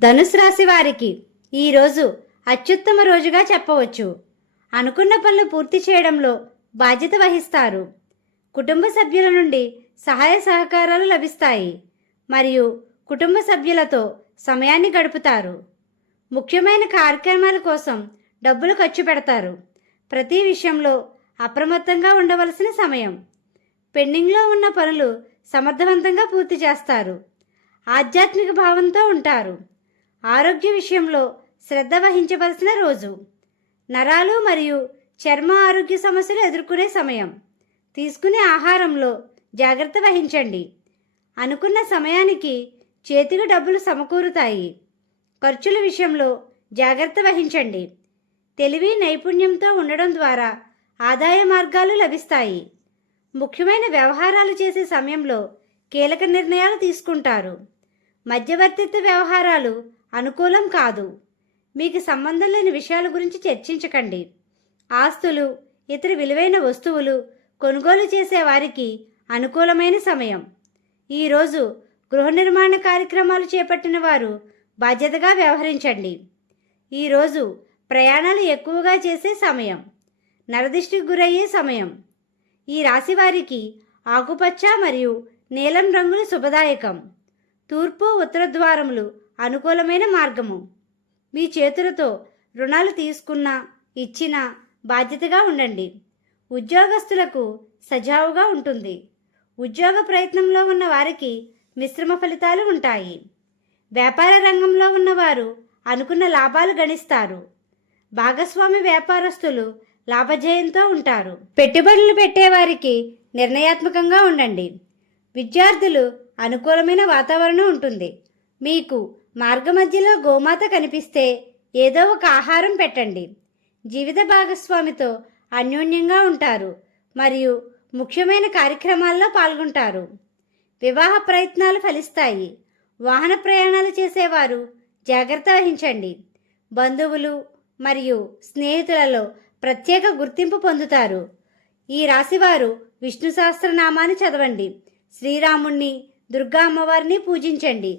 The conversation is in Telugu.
ధనుసు రాశి వారికి ఈరోజు అత్యుత్తమ రోజుగా చెప్పవచ్చు. అనుకున్న పనులు పూర్తి చేయడంలో బాధ్యత వహిస్తారు. కుటుంబ సభ్యుల నుండి సహాయ సహకారాలు లభిస్తాయి. మరియు కుటుంబ సభ్యులతో సమయాన్ని గడుపుతారు. ముఖ్యమైన కార్యక్రమాల కోసం డబ్బులు ఖర్చు పెడతారు. ప్రతి విషయంలో అప్రమత్తంగా ఉండవలసిన సమయం. పెండింగ్లో ఉన్న పనులు సమర్థవంతంగా పూర్తి చేస్తారు. ఆధ్యాత్మిక భావంతో ఉంటారు. ఆరోగ్య విషయంలో శ్రద్ధ వహించవలసిన రోజు. నరాలు మరియు చర్మ ఆరోగ్య సమస్యలు ఎదుర్కొనే సమయం. తీసుకునే ఆహారంలో జాగ్రత్త వహించండి. అనుకున్న సమయానికి చేతికి డబ్బులు సమకూరుతాయి. ఖర్చుల విషయంలో జాగ్రత్త వహించండి. తెలివి నైపుణ్యంతో ఉండడం ద్వారా ఆదాయ మార్గాలు లభిస్తాయి. ముఖ్యమైన వ్యవహారాలు చేసే సమయంలో కీలక నిర్ణయాలు తీసుకుంటారు. మధ్యవర్తిత్వ వ్యవహారాలు అనుకూలం కాదు. మీకు సంబంధం లేని విషయాల గురించి చర్చించకండి. ఆస్తులు ఇతర విలువైన వస్తువులు కొనుగోలు చేసే వారికి అనుకూలమైన సమయం. ఈరోజు గృహ నిర్మాణ కార్యక్రమాలు చేపట్టిన వారు బాధ్యతగా వ్యవహరించండి. ఈరోజు ప్రయాణాలు ఎక్కువగా చేసే సమయం. నరదిష్టికి గురయ్యే సమయం. ఈ రాశి వారికి ఆకుపచ్చ మరియు నీలం రంగులు శుభదాయకం. తూర్పు ఉత్తర ద్వారములు అనుకూలమైన మార్గము. మీ చేతులతో రుణాలు తీసుకున్నా ఇచ్చినా బాధ్యతగా ఉండండి. ఉద్యోగస్తులకు సజావుగా ఉంటుంది. ఉద్యోగ ప్రయత్నంలో ఉన్న వారికి మిశ్రమ ఫలితాలు ఉంటాయి. వ్యాపార రంగంలో ఉన్నవారు అనుకున్న లాభాలు గణిస్తారు. భాగస్వామి వ్యాపారస్తులు లాభజయంతో ఉంటారు. పెట్టుబడులు పెట్టేవారికి నిర్ణయాత్మకంగా ఉండండి. విద్యార్థులు అనుకూలమైన వాతావరణం ఉంటుంది. మీకు మార్గమధ్యలో గోమాత కనిపిస్తే ఏదో ఒక ఆహారం పెట్టండి. జీవిత భాగస్వామితో అన్యోన్యంగా ఉంటారు మరియు ముఖ్యమైన కార్యక్రమాల్లో పాల్గొంటారు. వివాహ ప్రయత్నాలు ఫలిస్తాయి. వాహన ప్రయాణాలు చేసేవారు జాగ్రత్త వహించండి. బంధువులు మరియు స్నేహితులలో ప్రత్యేక గుర్తింపు పొందుతారు. ఈ రాశివారు విష్ణు సహస్రనామాన్ని చదవండి. శ్రీరాముణ్ణి దుర్గా అమ్మవారిని పూజించండి.